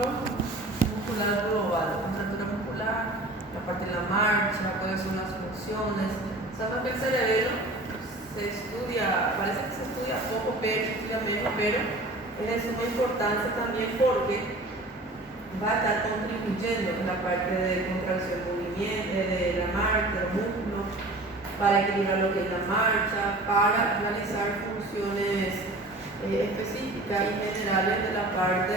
músculo muscular global, contractura muscular, la parte de la marcha, cuáles son las funciones. Sabemos que el cerebelo se estudia, parece que se estudia poco, pero se estudia menos, pero es de suma importancia también porque va a estar contribuyendo en la parte de contracción movimiento, de la marcha, de los músculos, para equilibrar lo que es la marcha, para realizar funciones específicas y generales de la parte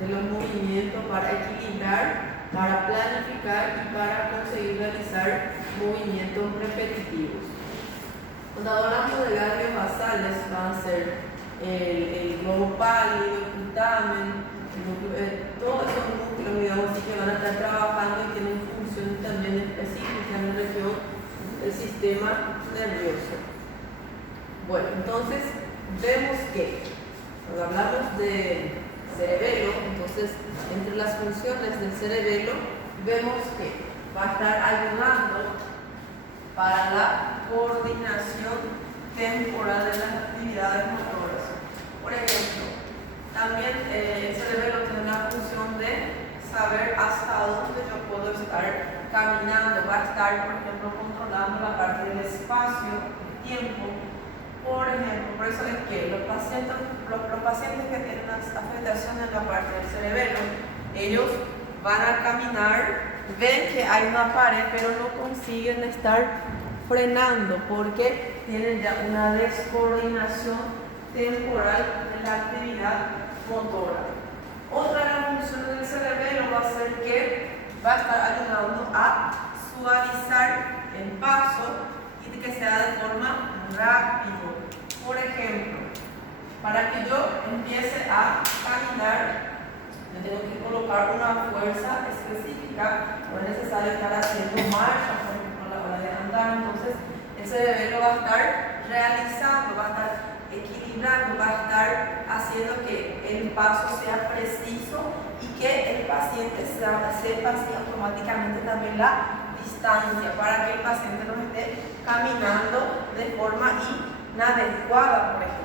de los movimientos, para equilibrar, para planificar y para conseguir realizar movimientos repetitivos. Cuando hablamos de ganglios basales van a ser el globo pálido, el putamen, todos esos músculos, digamos así, que van a estar trabajando y tienen funciones también específicas en la región del sistema nervioso. Bueno, entonces vemos que cuando hablamos de cerebelo, entonces entre las funciones del cerebelo vemos que va a estar ayudando para la coordinación temporal de las actividades motoras. Por ejemplo, también el cerebelo tiene la función de saber hasta dónde yo puedo estar caminando, va a estar, por ejemplo, controlando la parte del espacio, tiempo. Por ejemplo, por eso es que los pacientes que tienen afectaciones en la parte del cerebelo, ellos van a caminar, ven que hay una pared, pero no consiguen estar frenando porque tienen ya una descoordinación temporal de la actividad motora. Otra de las funciones del cerebelo va a ser que va a estar ayudando a suavizar el paso y que sea de forma rápida. Por ejemplo, para que yo empiece a caminar, yo tengo que colocar una fuerza específica, no es necesario estar haciendo marcha, por ejemplo, a la hora de andar. Entonces, el cerebelo va a estar realizando, va a estar equilibrando, va a estar haciendo que el paso sea preciso y que el paciente sepa así automáticamente también la distancia, para que el paciente no esté caminando de forma inadecuada, por ejemplo.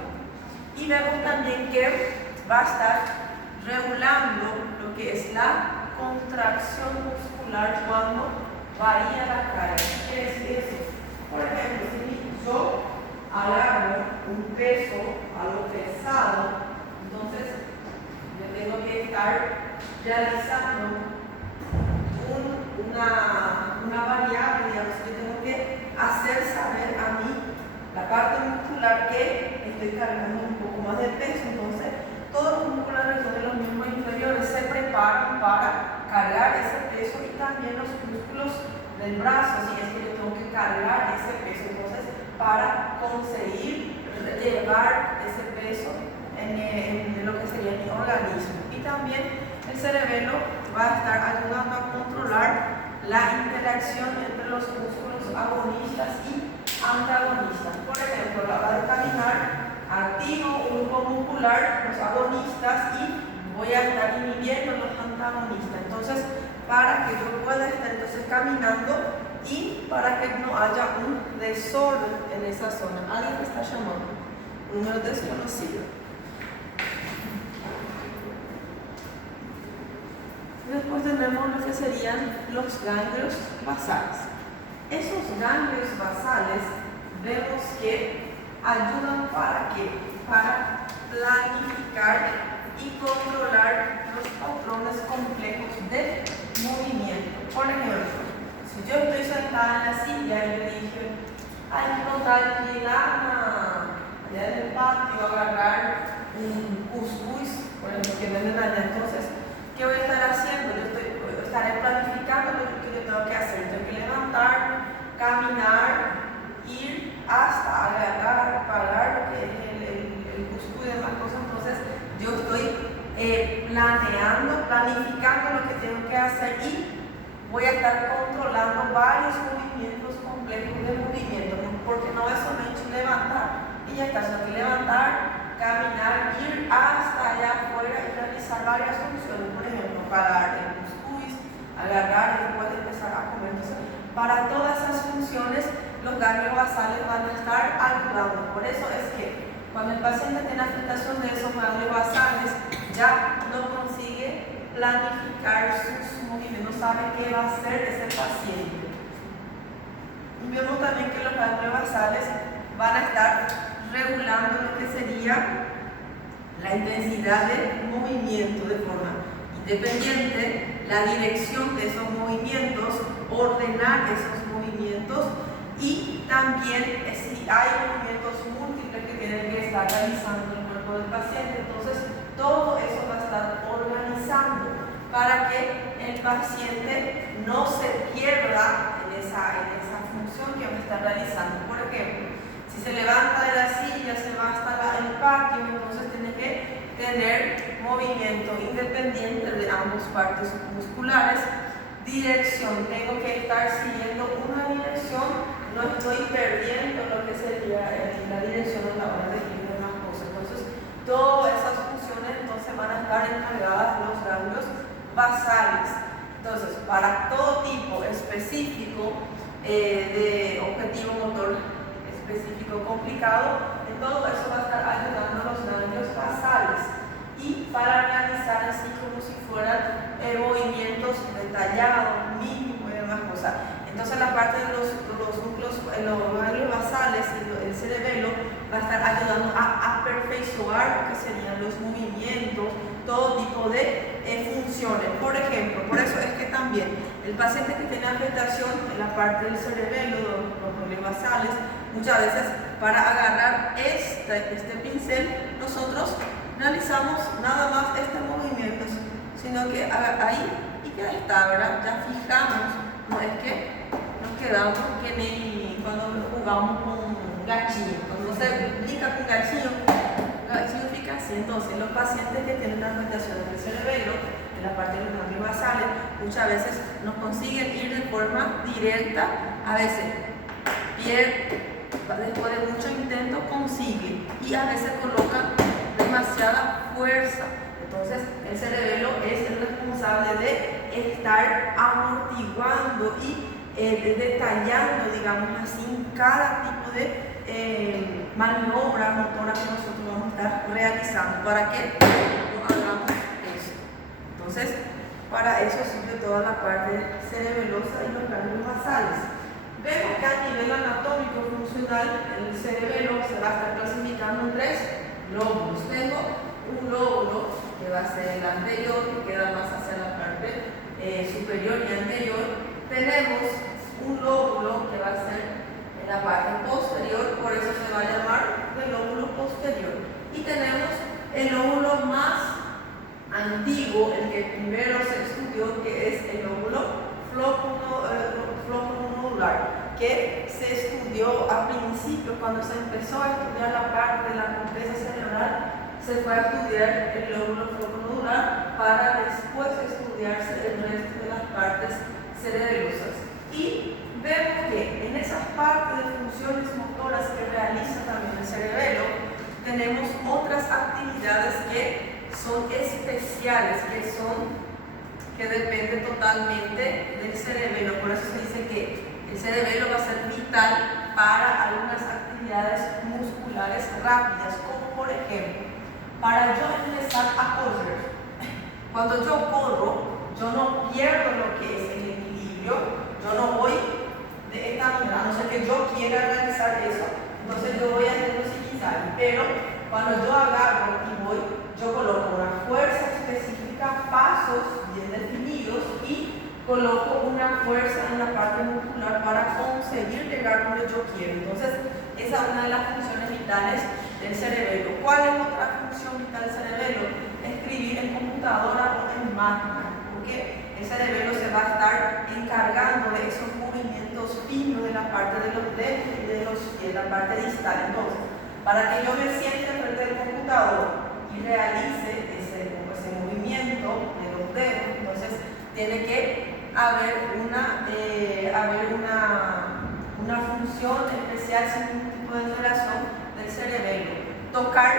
Y vemos también que va a estar regulando lo que es la contracción muscular cuando varía la carga. ¿Qué es eso? Por ejemplo, si yo agarro un peso, algo pesado, entonces yo tengo que estar realizando una variable, digamos, que tengo que hacer saber a mí la parte muscular que estoy cargando un poco más de peso. Entonces todos los músculos de los miembros inferiores se preparan para cargar ese peso, y también los músculos del brazo, si es que yo tengo que cargar ese peso, entonces para conseguir llevar ese peso en lo que sería mi organismo. Y también el cerebelo va a estar ayudando a controlar la interacción entre los músculos agonistas y antagonistas. Por ejemplo, a la hora de caminar, activo un grupo muscular, los agonistas, y voy a estar inhibiendo los antagonistas. Entonces, para que yo pueda estar entonces caminando y para que no haya un desorden en esa zona. Alguien me está llamando, un número desconocido. Después tenemos lo que serían los ganglios basales. Esos ganglios basales vemos que ayudan para qué? Para planificar y controlar los patrones complejos de movimiento. Por ejemplo, si yo estoy sentada en la silla y yo dije, ay, no tal allá en el patio, agarrar un cuscús, por ejemplo, que venden allá, entonces, ¿qué voy a estar haciendo? Yo estaré planificando lo que yo tengo que hacer. Tengo que levantarme, caminar, ir hasta agarrar, pagar lo que es el cuscús y demás cosas. Entonces, yo estoy planificando lo que tengo que hacer, y voy a estar controlando varios movimientos complejos de movimiento, porque no es solamente levantar y ya está, sino que levantar, caminar, ir hasta allá afuera y realizar varias funciones. Por ejemplo, parar el cuscús, agarrar y después empezar a comer. Entonces, para todas esas funciones, los ganglios basales van a estar ayudando. Por eso es que cuando el paciente tiene afectación de esos ganglios basales, ya no consigue planificar sus movimientos, sabe qué va a hacer ese paciente. Y vemos también que los ganglios basales van a estar regulando lo que sería la intensidad del movimiento de forma independiente, la dirección de esos movimientos, ordenar esos movimientos y también si hay movimientos múltiples que tienen que estar realizando el cuerpo del paciente, entonces todo eso va a estar organizando para que el paciente no se pierda en esa función que va a estar realizando. Por ejemplo, si se levanta de la silla, se va hasta el patio, entonces tiene que tener movimiento independiente de ambas partes musculares. Dirección, tengo que estar siguiendo una dirección, no estoy perdiendo lo que sería la dirección a la hora de ir de las cosas. Entonces, todas esas funciones entonces van a estar encargadas de los ganglios basales. Entonces, para todo tipo específico de objetivo motor específico complicado, en todo eso va a estar ayudando a los ganglios basales y para realizar así como si fueran movimientos detallados, mínimos y demás cosas. Entonces la parte de los núcleos, los ganglios basales y el cerebelo va a estar ayudando a perfeccionar lo que serían los movimientos, todo tipo de funciones. Por ejemplo, por eso es que también el paciente que tiene afectación en la parte del cerebelo, los ganglios basales, muchas veces para agarrar este pincel nosotros realizamos nada más este movimiento, sino que ahí y que está, ¿verdad? Ya fijamos, no es que nos quedamos que ni cuando jugamos con gachillo, cuando se brinca con gachillo fica así. Entonces los pacientes que tienen una afectación del cerebelo, en la parte de los ganglios basales, muchas veces nos consiguen ir de forma directa, a veces después de mucho intento consiguen y a veces colocan demasiada fuerza. Entonces el cerebelo es el responsable de estar amortiguando y detallando, digamos así, cada tipo de maniobra motora que nosotros vamos a estar realizando para que no hagamos eso. Entonces, para eso sirve toda la parte cerebelosa y los ganglios basales. Vemos que a nivel anatómico funcional el cerebelo se va a estar clasificando en 3 lóbulos. Tengo un lóbulo que va a ser el anterior, que queda más hacia la parte superior y anterior. Tenemos un lóbulo que va a ser en la parte posterior, por eso se va a llamar el lóbulo posterior. Y tenemos el lóbulo más antiguo, el que primero se estudió, que es el lóbulo floconodular, que se estudió a principio cuando se empezó a estudiar la parte de la corteza cerebral. Se fue a estudiar el lóbulo floconodular para después estudiarse el resto de las partes cerebelosas. Y vemos que en esas partes de funciones motoras que realiza también el cerebelo, tenemos otras actividades que son especiales, que dependen totalmente del cerebelo. Por eso se dice que el cerebelo va a ser vital para algunas actividades musculares rápidas, como por ejemplo, para yo empezar a correr. Cuando yo corro, yo no pierdo lo que es el equilibrio, yo no voy de esta manera, a no ser que yo quiera realizar eso, entonces yo voy a hacerlo sin quitar. Pero cuando yo agarro y voy, yo coloco una fuerza específica, pasos bien definidos y coloco una fuerza en la parte muscular para conseguir llegar donde yo quiero. Entonces, esa es una de las funciones vitales del cerebelo. ¿Cuál es otra función vital del cerebelo? Escribir en computadora o en máquina, porque el cerebelo se va a estar encargando de esos movimientos finos de la parte de los dedos y de los pies, la parte distal. Entonces, para que yo me siente frente al computador y realice ese movimiento de los dedos, entonces tiene que haber una función especial sin ningún tipo de alteración del cerebelo. Tocar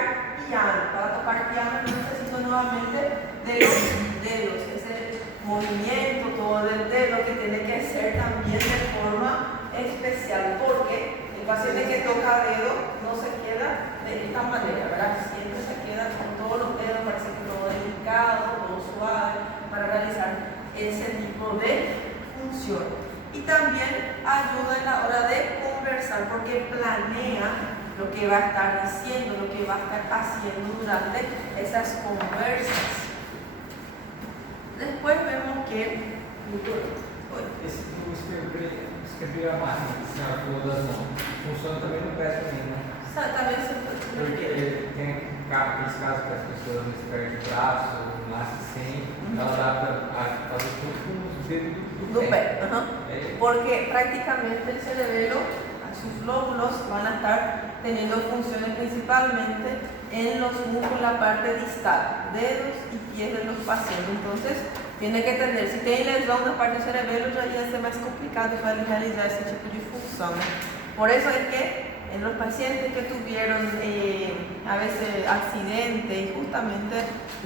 piano. Para tocar piano yo necesito nuevamente de los dedos, ese movimiento todo del dedo que tiene que ser también de forma especial, porque el paciente que toca dedo no se queda de esta manera, ¿verdad? Siempre se queda con todos los dedos, parece que todo delicado, todo suave, para realizar ese tipo de función. Y también ayuda en la hora de conversar porque planea lo que va a estar diciendo, lo que va a estar haciendo durante esas conversas. Después vemos que escrever a máquina, que a senhora falou das mãos, funciona também no pé também, né? talvez Porque tem aqueles casos que as pessoas perdem o braço, nasce sem, ela dá para fazer tudo com os dedos do pé. Porque prácticamente el cerebelo, sus lóbulos van a estar teniendo funciones principalmente en los músculos, la parte distal, dedos y pies de los pacientes. Entonces, tiene que entender, si tem lesão na parte do cerebelo, já ia ser mais complicado para realizar esse tipo de função. Por eso es que en los pacientes que tuvieron a veces accidente y justamente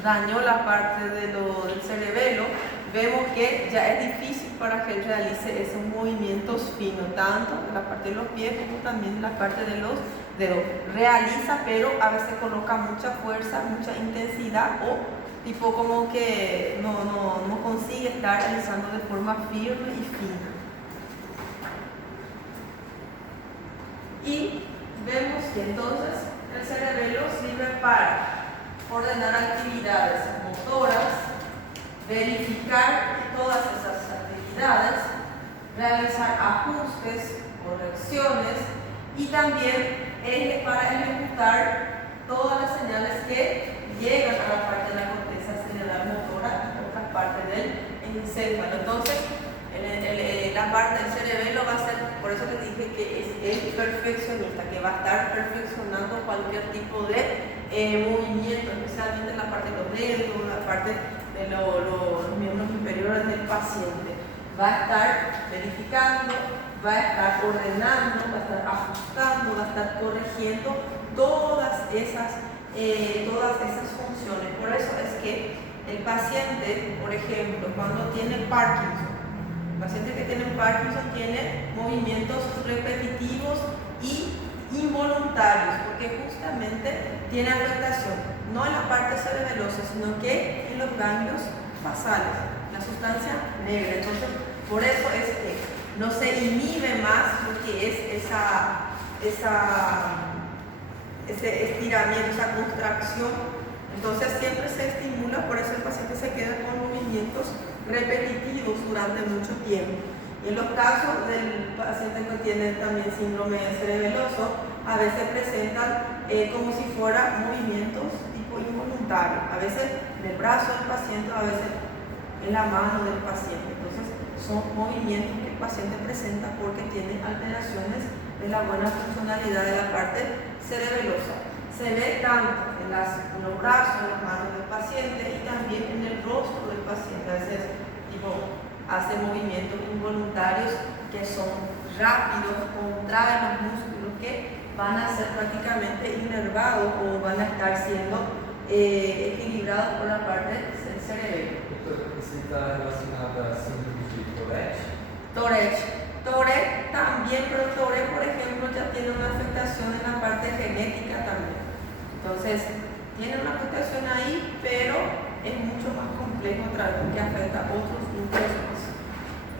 dañó la parte del cerebelo, vemos que ya es difícil para que él realice esos movimientos finos, tanto en la parte de los pies como también en la parte de los dedos. Realiza, pero a veces coloca mucha fuerza, mucha intensidad o tipo como que no consigue estar realizando de forma firme y fina. Y vemos que entonces el cerebelo sirve para ordenar actividades motoras, verificar todas esas actividades, realizar ajustes, correcciones y también para ejecutar todas las señales que llegan a la parte de la corteza cerebral motora y otras partes del encéfalo. Entonces, la parte del cerebelo va a ser, por eso les dije que es perfeccionista, que va a estar perfeccionando cualquier tipo de movimiento, especialmente en la parte de los dedos, la parte de los miembros inferiores del paciente. Va a estar verificando, va a estar ordenando, va a estar ajustando, va a estar corrigiendo todas esas funciones. Por eso es que el paciente, por ejemplo, cuando tiene Parkinson, el paciente que tiene Parkinson tiene movimientos repetitivos y involuntarios, porque justamente tiene afectación, no en la parte cerebelosa, sino que en los ganglios basales, la sustancia negra. Entonces, por eso es que no se inhibe más lo que es ese estiramiento, esa contracción. Entonces siempre se estimula, por eso el paciente se queda con movimientos repetitivos durante mucho tiempo. Y en los casos del paciente que tiene también síndrome cerebeloso, a veces presentan como si fueran movimientos tipo involuntarios, a veces en el brazo del paciente, a veces en la mano del paciente. Entonces son movimientos que el paciente presenta porque tiene alteraciones de la buena funcionalidad de la parte cerebelosa. Se ve tanto en los brazos, en las manos del paciente y también en el rostro del paciente. A veces hace movimientos involuntarios que son rápidos, contraen los músculos que van a ser prácticamente inervados o van a estar siendo equilibrados por la parte del cerebelo. ¿Eso está relacionado a síndrome de Tourette? Tourette también, pero Tourette, por ejemplo, ya tiene una afectación en la parte genética también. Entonces, tiene una afectación ahí, pero es mucho más complejo otra vez porque afecta a otros núcleos más.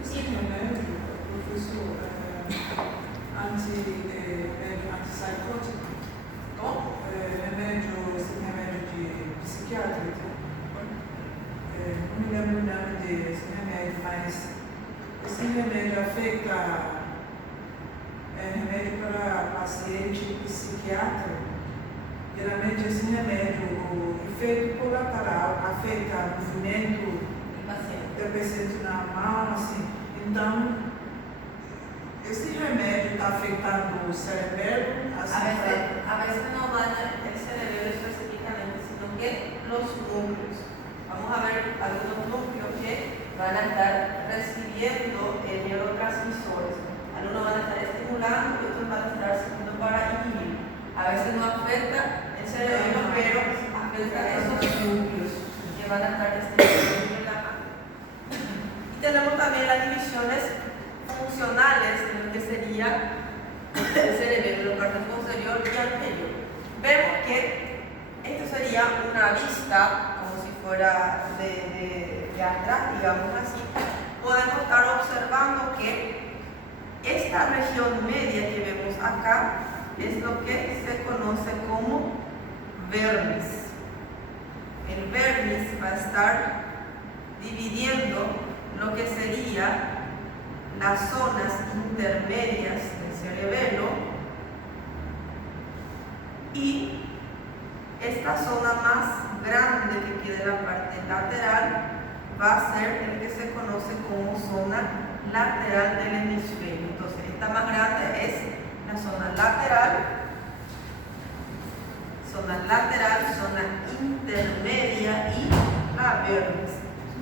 Esse remédio, professor, remédio antipsicótico? Como? Esse remédio de psiquiátrico. Não me lembro o nome desse remédio, mas esse remédio afeta remédio para paciente psiquiatra. Geralmente esse remédio, o efeito colateral, afeta o movimento do paciente na mão, assim. Então, esse remédio está afetando o cerebelo? Assim, A veces no daña el cerebelo específicamente, sino que los núcleos. Vamos a ver algunos núcleos que van a estar recibiendo neurotransmisores. Algunos van a estar estimulando y otros van a estar sirviendo para inhibir. A veces no afecta el cerebelo, pero afecta a esos núcleos que van a estar estimulando en la mano. Y tenemos también las divisiones funcionales de lo que sería el cerebelo, la parte posterior y anterior. Vemos que esto sería una vista como si fuera de hacia atrás, digamos así, podemos estar observando que esta región media que vemos acá es lo que se conoce como vermis. El vermis va a estar dividiendo lo que sería las zonas intermedias del cerebelo, y esta zona más grande que queda en la parte lateral va a ser el que se conoce como zona lateral del hemisferio. Entonces, esta más grande es la zona lateral, zona intermedia y la vermis.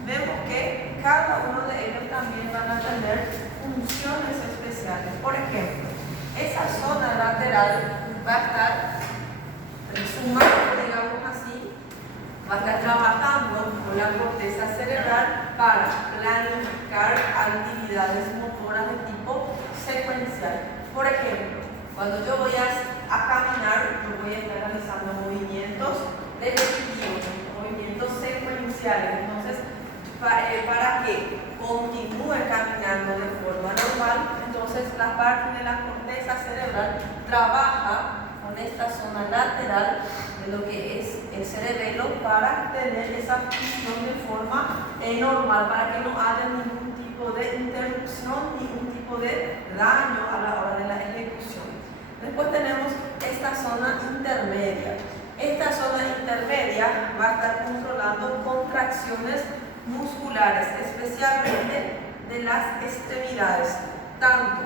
Vemos que cada uno de ellos también van a tener funciones especiales. Por ejemplo, esa zona lateral va a estar sumando, digamos así, va a estar trabajando con la corteza cerebral para planificar actividades motoras de tipo secuencial. Por ejemplo, cuando yo voy a caminar, yo voy a estar realizando movimientos repetitivos, movimientos secuenciales. Entonces, para que continúe caminando de forma normal, entonces la parte de la corteza cerebral trabaja con esta zona lateral de lo que es el cerebelo para tener esa función de forma normal, para que no haya ningún tipo de interrupción, ningún tipo de daño a la hora de la ejecución. Después tenemos esta zona intermedia. Esta zona intermedia va a estar controlando contracciones musculares, especialmente de las extremidades, tanto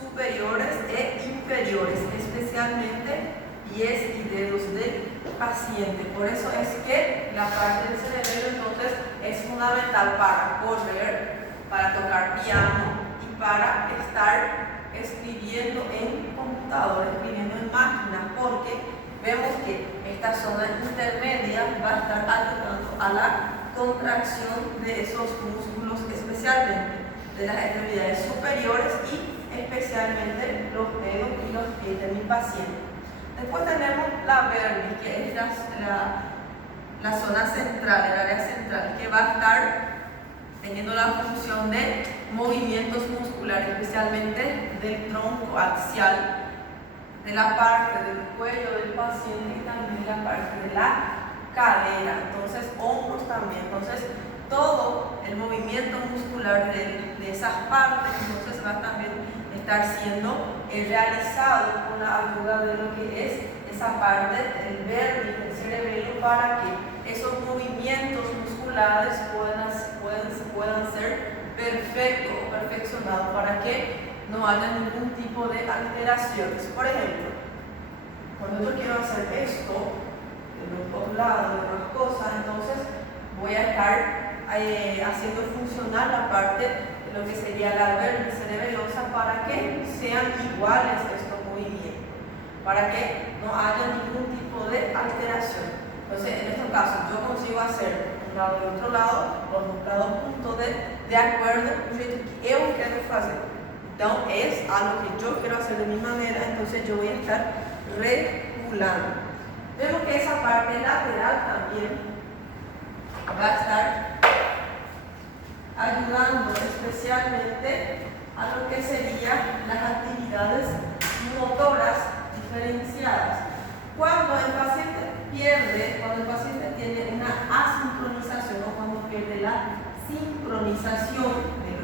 superiores e inferiores, especialmente pies y dedos del paciente. Por eso es que la parte del cerebelo entonces es fundamental para correr, para tocar piano y para estar escribiendo en computador, escribiendo en máquina, porque vemos que esta zona intermedia va a estar ayudando a la contracción de esos músculos, especialmente de las extremidades superiores y especialmente los dedos y los pies de mi paciente. Después tenemos la vermis, que es la zona central, el área central, que va a estar teniendo la función de movimientos musculares, especialmente del tronco axial, de la parte del cuello del paciente y también la parte de la cadera, entonces hombros también. Entonces todo el movimiento muscular de esas partes entonces va a también estar siendo realizado con la ayuda de lo que es esa parte del vermis del cerebelo, para que esos movimientos musculares puedan ser perfectos o perfeccionados, para que no haya ningún tipo de alteraciones. Por ejemplo, cuando yo quiero hacer esto de los dos lados de las cosas, entonces voy a estar haciendo funcionar la parte de lo que sería la vermis cerebelosa para que sean iguales estos movimientos, para que no haya ningún tipo de alteración. Entonces, en estos casos, yo consigo hacer un lado y otro lado, los dos lados juntos de acuerdo com o jeito que eu quero fazer. Então, es algo que yo quiero hacer de mi manera, entonces yo voy a estar regulando. Vemos que esa parte lateral también va a estar ayudando especialmente a lo que serían las actividades motoras diferenciadas. Cuando el paciente tiene una asincronización, o cuando pierde la sincronización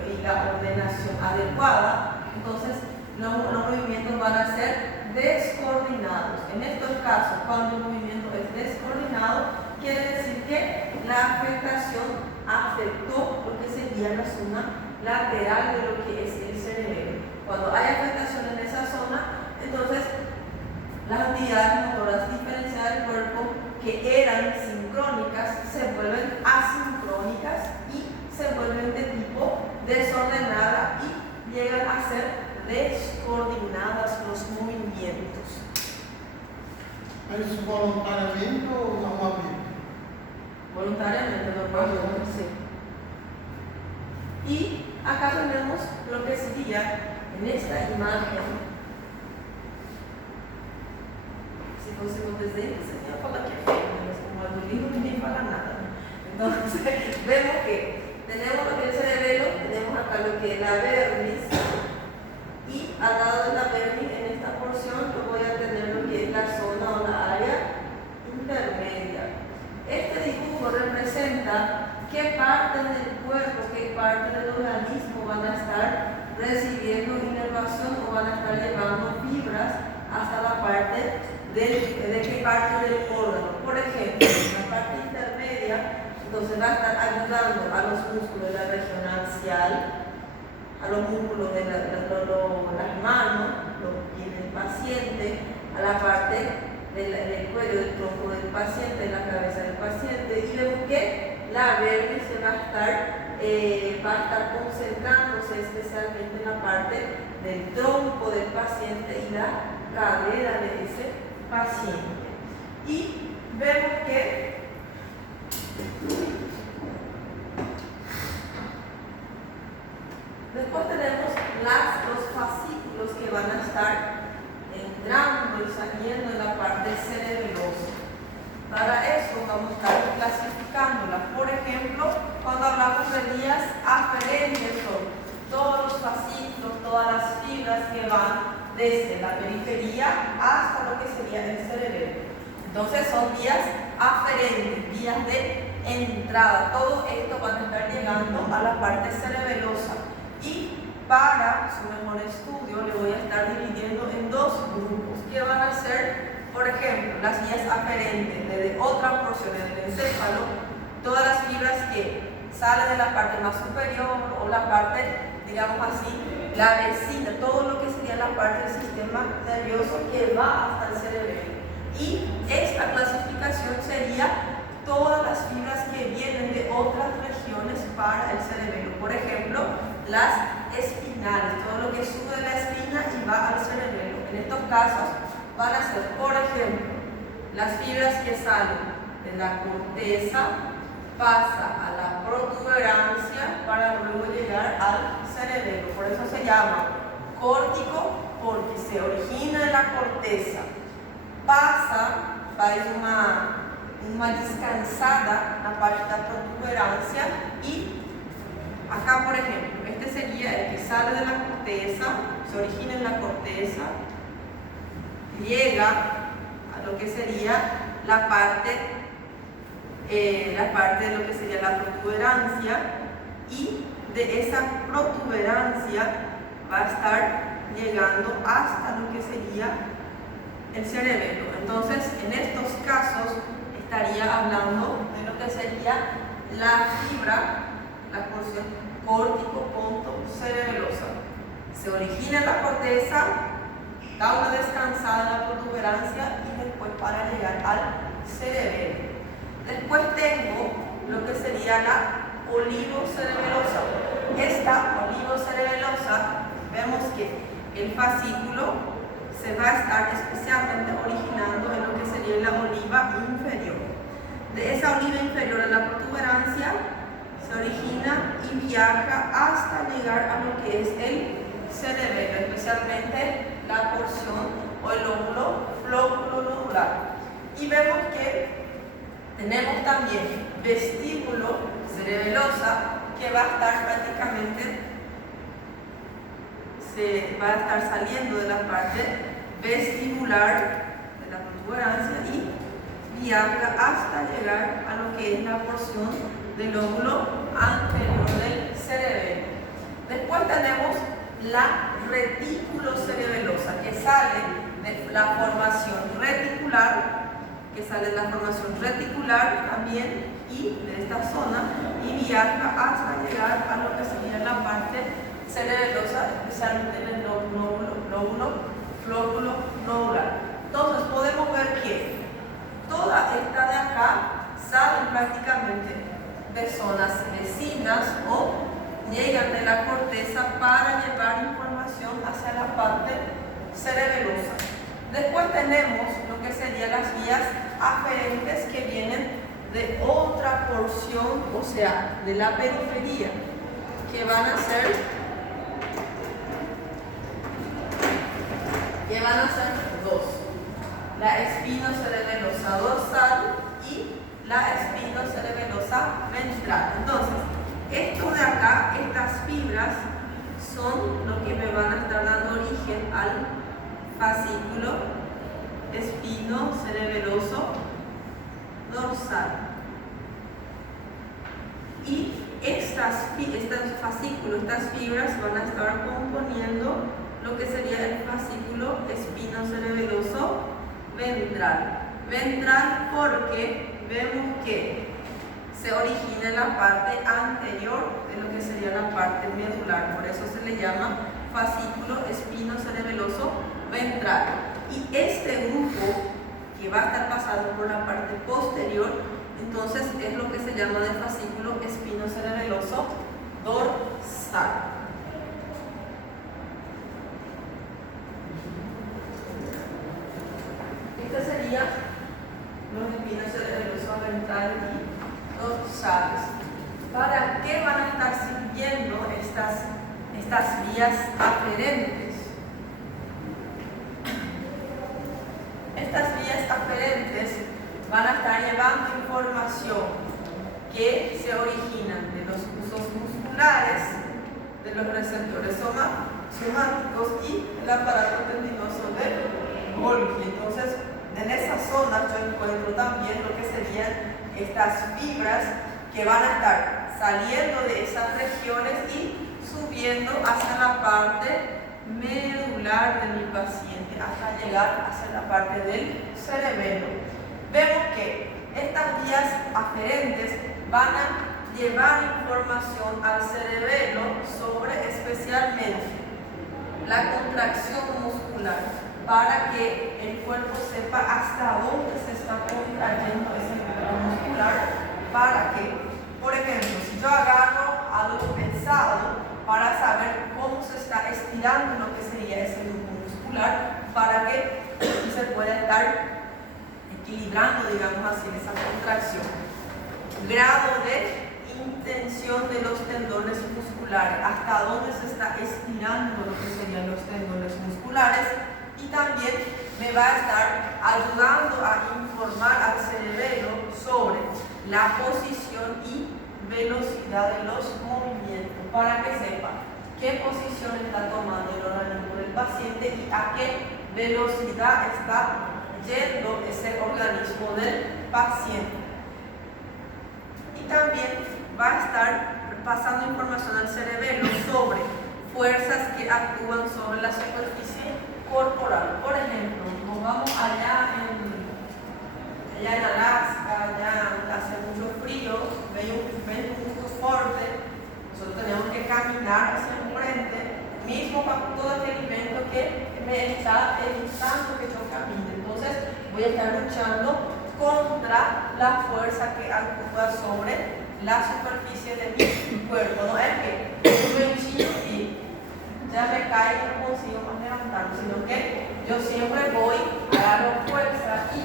y la ordenación adecuada, entonces los movimientos van a ser descoordinados. En estos casos, cuando el movimiento es descoordinado, quiere decir que la afectación afectó lo que sería la zona lateral de lo que es el cerebelo. Cuando hay afectación en esa zona, entonces las actividades motoras diferenciadas del cuerpo que eran sincrónicas se vuelven asincrónicas y se vuelven de tipo desordenada y llegan a ser descoordinadas los movimientos. ¿Es voluntariamente o normalmente? Voluntariamente, normalmente, sí. Y acá tenemos lo que sería en esta imagen. Si fósemos desde el señor fala que es como el libro, ninguém fala nada. Entonces, vemos que tenemos lo que es el cerebelo, tenemos acá lo que es la vermis, y al lado de la vermis, en esta porción, yo voy a tener lo que es la zona o la área intermedia. Este dibujo representa qué partes del cuerpo, qué partes del organismo van a estar recibiendo inervación o van a estar llevando fibras hasta la parte de qué parte del órgano. Por ejemplo, en la parte intermedia, entonces va a estar ayudando a los músculos de la región axial, a los músculos de las manos, los pies del paciente, a la parte del cuello, del tronco del paciente, de la cabeza del paciente, y vemos que la vermis se va a estar concentrándose especialmente en la parte del tronco del paciente y la cadera de ese paciente. Y vemos que después tenemos los fascículos que van a estar entrando y saliendo en la parte cerebelosa. Para eso vamos a estar clasificándolas. Por ejemplo, cuando hablamos de vías aferentes, son todos los fascículos, todas las fibras que van desde la periferia hasta lo que sería el cerebelo. Entonces son vías aferentes, vías de entrada. Todo esto van a estar llegando a la parte cerebelosa. Y para su mejor estudio le voy a estar dividiendo en dos grupos que van a ser, por ejemplo, las vías aferentes desde otras porciones del encéfalo, todas las fibras que salen de la parte más superior o la parte, digamos así, la vecina, todo lo que sería la parte del sistema nervioso que va hasta el cerebelo. Y esta clasificación sería todas las fibras que vienen de otras regiones para el cerebelo. Por ejemplo, las espinales, todo lo que sube de la espina y va al cerebelo. En estos casos van a ser, por ejemplo, las fibras que salen de la corteza, pasa a la protuberancia para luego llegar al cerebelo. Por eso se llama córtico, porque se origina en la corteza, pasa, faz uma descansada na parte da protuberancia y acá, por ejemplo, este sería el que sale de la corteza, se origina en la corteza, llega a lo que sería la parte de lo que sería la protuberancia, y de esa protuberancia va a estar llegando hasta lo que sería el cerebelo. Entonces, en estos casos estaría hablando de lo que sería la fibra, la porción córtico-cerebelosa. Se origina en la corteza, da una descansada en la protuberancia y después para llegar al cerebelo. Después tengo lo que sería la olivocerebelosa. Esta olivocerebelosa, vemos que el fascículo se va a estar especialmente originando en lo que sería la oliva inferior. De esa oliva inferior en la protuberancia se origina y viaja hasta llegar a lo que es el cerebelo, especialmente la porción o el lóbulo flóculo-nodular. Y vemos que tenemos también vestíbulo cerebelosa, que va a estar prácticamente, se va a estar saliendo de la parte vestibular de la protuberancia y viaja hasta llegar a lo que es la porción del lóbulo anterior del cerebelo. Después tenemos la retículo cerebelosa, que sale de la formación reticular, también, y de esta zona, y viaja hasta llegar a lo que sería la parte cerebelosa, especialmente en el lóbulo flóculo nodular. Entonces podemos ver que toda esta de acá salen prácticamente de zonas vecinas o llegan de la corteza para llevar información hacia la parte cerebelosa. Después tenemos lo que serían las vías aferentes, que vienen de otra porción, o sea, de la periferia, que van a ser dos: la espinocerebelosa dorsal y la espinocerebelosa ventral. Entonces, Esto de acá, estas fibras, son lo que me van a estar dando origen al fascículo espinocerebeloso dorsal. Y estas fascículos, estas fibras van a estar componiendo lo que sería el fascículo espinocerebeloso ventral. Ventral porque vemos que se origina en la parte anterior de lo que sería la parte medular, por eso se le llama fascículo espinocerebeloso ventral. Y este grupo que va a estar pasando por la parte posterior, entonces es lo que se llama de fascículo espinocerebeloso dorsal. Este sería los espinocerebelosos ventrales y dorsales. ¿Para qué van a estar sirviendo estas vías aferentes? Estas vías aferentes van a estar llevando información que se originan de los usos musculares, de los receptores somáticos y el aparato tendinoso de Golgi. Entonces, en esas zonas yo encuentro también lo que serían estas fibras que van a estar saliendo de esas regiones y subiendo hacia la parte medular de mi paciente, hasta llegar hacia la parte del cerebelo. Vemos que estas vías aferentes van a llevar información al cerebelo sobre especialmente la contracción muscular, para que el cuerpo sepa hasta dónde se está contrayendo ese grupo muscular, para que, por ejemplo, si yo agarro algo pesado, para saber cómo se está estirando lo que sería ese grupo muscular, para que se pueda estar equilibrando, digamos así, esa contracción. Grado de intención de los tendones musculares, hasta dónde se está estirando lo que serían los tendones musculares, y también me va a estar ayudando a informar al cerebelo sobre la posición y velocidad de los movimientos, para que sepa qué posición está tomando el organismo del paciente y a qué velocidad está yendo ese organismo del paciente. Y también va a estar pasando información al cerebelo sobre fuerzas que actúan sobre la superficie corporal. Por ejemplo, nos vamos allá en Alaska, allá hace mucho frío, ven un mucho fuerte, nosotros tenemos que caminar hacia el frente, mismo para todo aquel alimento que me está evitando que yo camine. Entonces voy a estar luchando contra la fuerza que actúa sobre la superficie de mi cuerpo. No es que yo me enchillo y ya me caigo y no consigo más levantarme, sino que yo siempre voy, agarro fuerza y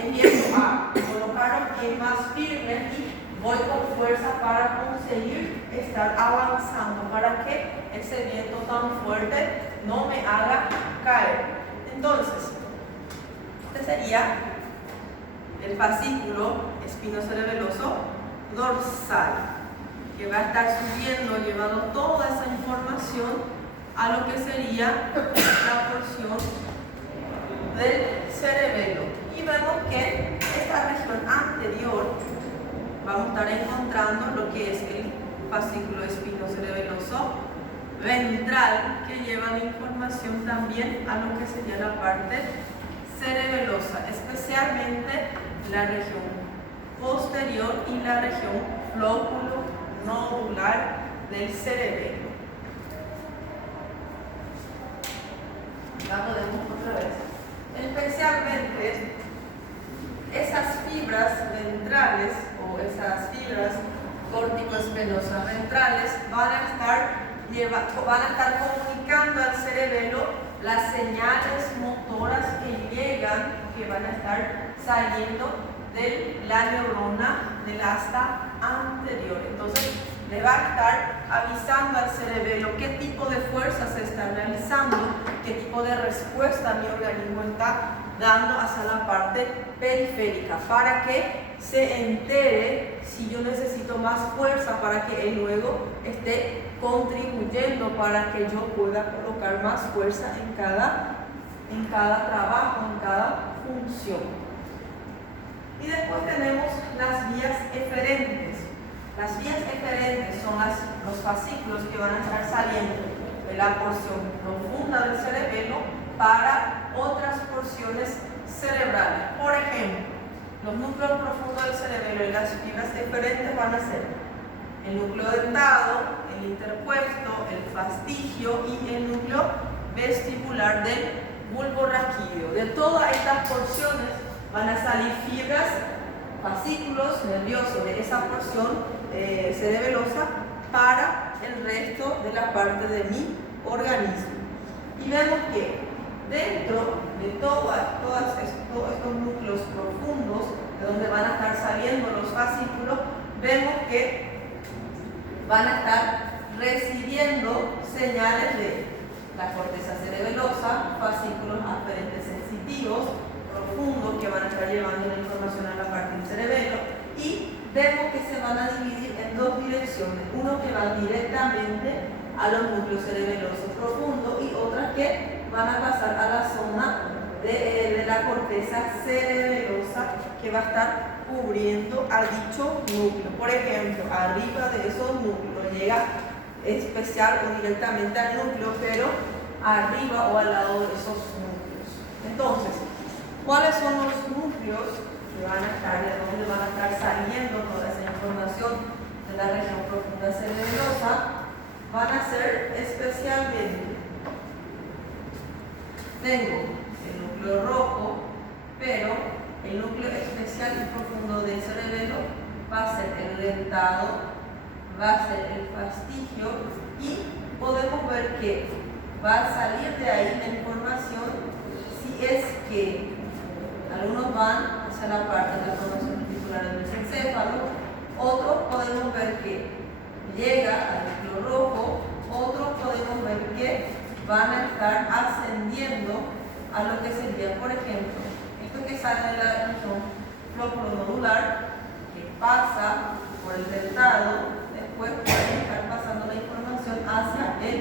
empiezo a colocar los pies más firmes y voy con fuerza para conseguir estar avanzando, para que ese viento tan fuerte no me haga caer. Entonces, este sería el fascículo espinocerebeloso dorsal, que va a estar subiendo, llevando toda esa información a lo que sería la porción del cerebelo. Y vemos que esta región anterior vamos a estar encontrando lo que es el fascículo espinocerebeloso ventral, que lleva la información también a lo que sería la parte cerebelosa, especialmente la región posterior y la región flóculo-nodular del cerebelo. Ya podemos otra vez. Especialmente esas fibras ventrales o esas fibras corticoespinosas ventrales van a estar comunicando al cerebelo las señales motoras que llegan, que van a estar saliendo de la neurona del asta anterior. Entonces le va a estar avisando al cerebelo qué tipo de fuerza se está realizando, qué tipo de respuesta mi organismo está dando hacia la parte periférica, para que se entere si yo necesito más fuerza para que él luego esté contribuyendo para que yo pueda colocar más fuerza en cada trabajo, en cada función. Y después tenemos las vías eferentes. Las vías eferentes son los fascículos que van a estar saliendo de la porción profunda del cerebelo para otras porciones cerebrales. Por ejemplo, los núcleos profundos del cerebelo y las fibras eferentes van a ser el núcleo dentado, el interpuesto, el fastigio y el núcleo vestibular del bulbo raquídeo. De todas estas porciones van a salir fibras, fascículos nerviosos de esa porción cerebelosa para el resto de la parte de mi organismo. Y vemos que dentro de todos estos núcleos profundos, de donde van a estar saliendo los fascículos, vemos que van a estar recibiendo señales de la corteza cerebelosa, fascículos aferentes sensitivos, profundos, que van a estar llevando la información a la parte del cerebelo, y vemos que se van a dividir en dos direcciones, uno que va directamente a los núcleos cerebelosos profundos y otras que van a pasar a la zona de la corteza cerebelosa que va a estar cubriendo a dicho núcleo. Por ejemplo, arriba de esos núcleos llega especial o directamente al núcleo, pero arriba o al lado de esos núcleos. Entonces, ¿cuáles son los núcleos que van a estar, de dónde van a estar saliendo toda esa información de la región profunda cerebelosa? Van a ser especialmente, tengo el núcleo rojo, pero el núcleo especial y profundo del cerebelo va a ser el dentado, va a ser el fastigio, y podemos ver que va a salir de ahí la información si es que algunos van hacia la parte de la formación reticular del mesencéfalo, otros podemos ver que llega al núcleo rojo, otros podemos ver que van a estar ascendiendo a lo que sería, por ejemplo, esto que sale de la región flóculo-nodular, que pasa por el dentado, después puede estar pasando la información hacia el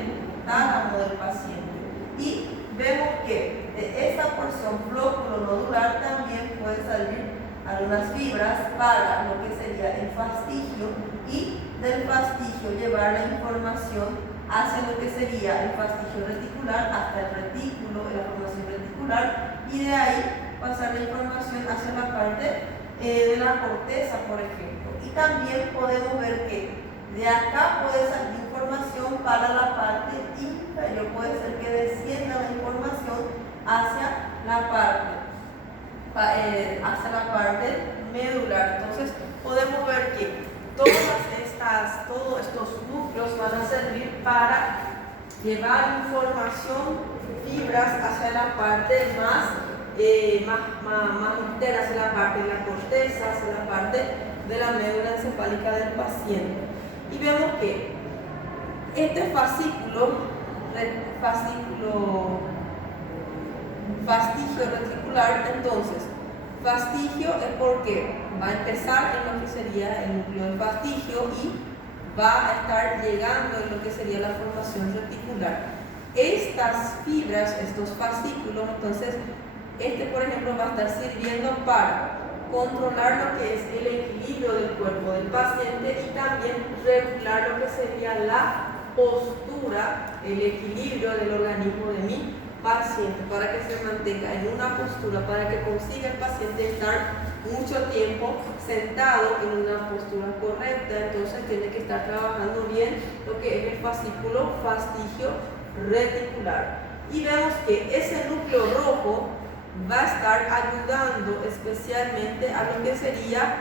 tálamo del paciente. Y vemos que de esa porción flóculo-nodular también pueden salir algunas fibras para lo que sería el fastigio, y del fastigio llevar la información hacia lo que sería el fastigio reticular, hasta el retículo, la formación reticular, y de ahí pasar la información hacia la parte de la corteza, por ejemplo. Y también podemos ver que de acá puede salir información para la parte inferior, puede ser que descienda la información hacia la parte medular. Entonces podemos ver que todos estos núcleos van a servir para llevar información, fibras hacia la parte más interna, hacia la parte de la corteza, hacia la parte de la médula encefálica del paciente. Y vemos que este fastigio reticular, entonces, fastigio es porque va a empezar en lo que sería el núcleo del fastigio y va a estar llegando en lo que sería la formación reticular. Estas fibras, estos fascículos, entonces, por ejemplo, va a estar sirviendo para controlar lo que es el equilibrio del cuerpo del paciente y también regular lo que sería la postura, el equilibrio del organismo de mi paciente, para que se mantenga en una postura, para que consiga el paciente estar mucho tiempo sentado en una postura correcta. Entonces tiene que estar trabajando bien lo que es el fastigio reticular. Y vemos que ese núcleo rojo va a estar ayudando especialmente a lo que sería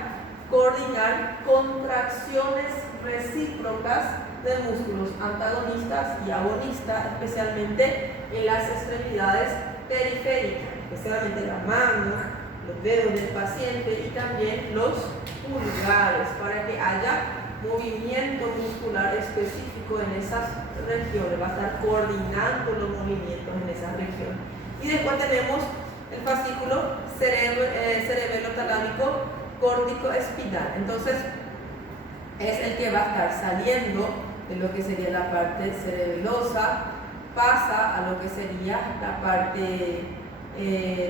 coordinar contracciones recíprocas de músculos antagonistas y agonistas, especialmente en las extremidades periféricas, especialmente la mano, los dedos del paciente y también los pulgares, para que haya movimiento muscular específico en esas regiones. Va a estar coordinando los movimientos en esas regiones. Y después tenemos el fascículo cerebelo talámico córtico espinal. Entonces, es el que va a estar saliendo de lo que sería la parte cerebelosa, pasa a lo que sería la parte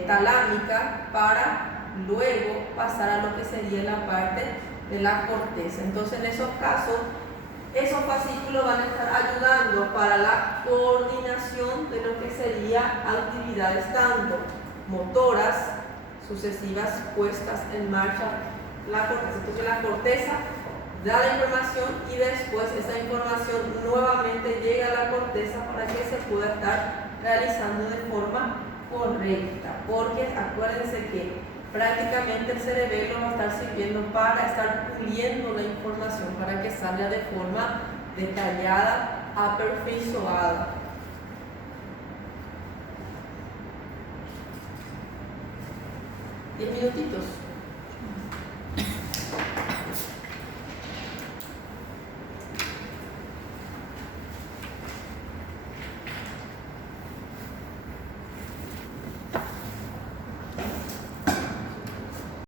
talámica para luego pasar a lo que sería la parte de la corteza. Entonces, en esos casos, esos fascículos van a estar ayudando para la coordinación de lo que sería actividades tanto motoras sucesivas puestas en marcha la corteza. Entonces la corteza da la información y después esa información nuevamente llega a la corteza para que se pueda estar realizando de forma correcta, porque acuérdense que prácticamente el cerebelo va a estar sirviendo para estar puliendo la información para que salga de forma detallada, aperfeiçoada. $10 minutitos.